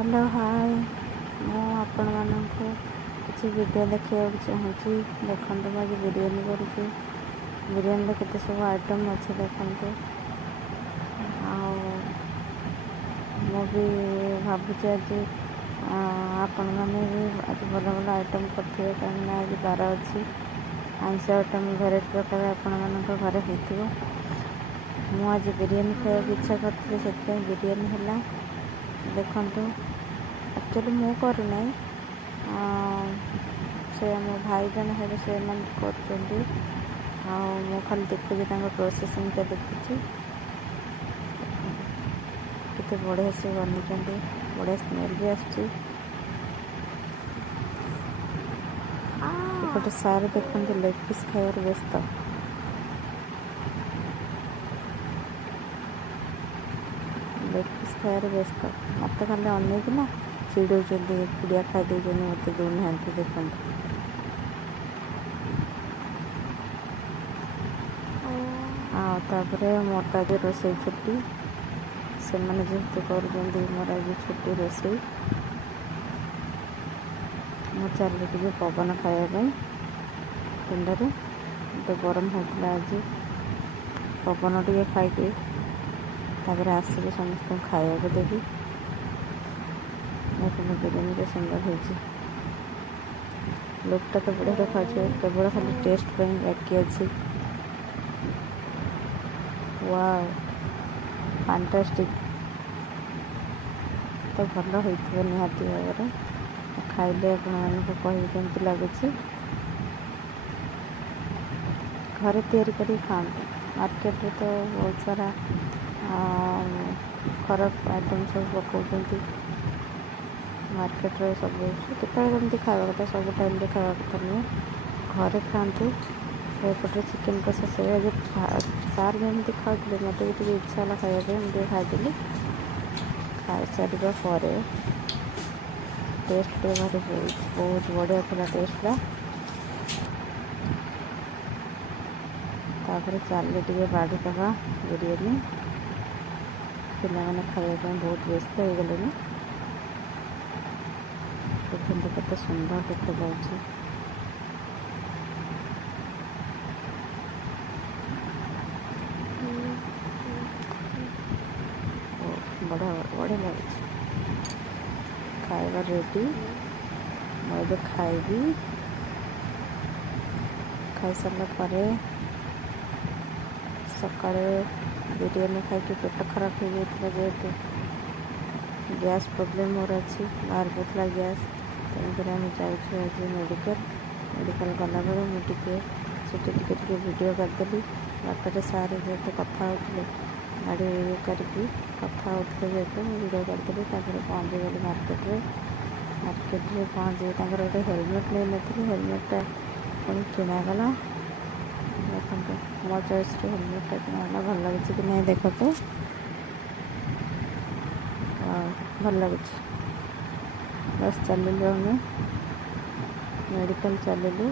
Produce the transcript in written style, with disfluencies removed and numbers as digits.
Hello hi मु आपण मानक किसी वीडियो देखा चाहूँगी देखते मुझे बिरियानी करुँची बिरियानी केते सब आइटम अच्छे देखते मु भी भावुँ आज आपण मैंने भी आज भल भल आइटम करेंगे कहीं आज बार अच्छी आइंष आइटम भेराइटी प्रकार आपण मान घरे हो आज बिरियानी खाया इच्छा करती से बिरियानी है देखु एक्चुअली मु करूना से मो भाई जन है से कर खाली देखुची प्रोसेसिंग देखुची केते बढ़िया से बनी बढ़िया स्मेल भी आसपटे सारे देखते लेग पीस खाइबार व्यस्त लेग पीस खाइबार व्यस्त मत खाली अनेकना चिड़ौं कुड़िया खाई मत दौना देखते आपर मोटा जो रोसई छुट्टी से मैंने जेहतु कर मोर आज छुट्टी रोसई मु चलिए पवन खायापी पिंडे तो गरम होता आज पवन टे खाई आसिक समस्त खाया देवी देखो बिरियानी के सुंदर हो लुकटा तो बढ़िया देखा केवल खाली टेस्ट बाकी अच्छी वाव फैंटास्टिक तो भल हो निहाती भाव खाइले आपको लगुच घरे तैयारी कर खाते मार्केट रे तो बहुत सारा खराब आइटम सब पकाउछंती मार्केट रे सब केतने खावा कथा सब टाइम खावा कथा नुहे घरे खाते सेपटे चिकेन कषा से जो सार जमी खाते मत भी इच्छा है खाया मुझे खाई खाई सारा पर टेस्ट भारी बहुत बढ़िया था टेस्टा तापर चलिए टे बाढ़ी दबा बिरियानी पे खाया बहुत व्यस्त हो गले देखते केते सुंदर देखा जाऊँगी बढ़िया बढ़िया लगे खाइबा रेडी मुझे खाइबी खाई सारा पर सका बिरियानी खाई पेट खराब हो जाता जेहेतु गैस प्रोब्लेम मोर अच्छी बाहर पड़ा गैस तेणुक आम जाऊँ आज मेडिकल गला बेले मुझे वीडियो करदेली बाटे सारे जेहतु कथा होते गाड़ी ये करके कथा होते जेहतु वीडियो करदेली पहुँची गली मार्केट में पहुँची गोटे हेलमेट नहीं नी हेलमेटा पुणी किणागला देखो मो चॉइस हेलमेटा किणागला भल लगे कि नहीं देख तो भल लगुच बस चलिलु आम मेडिकल चलिलु।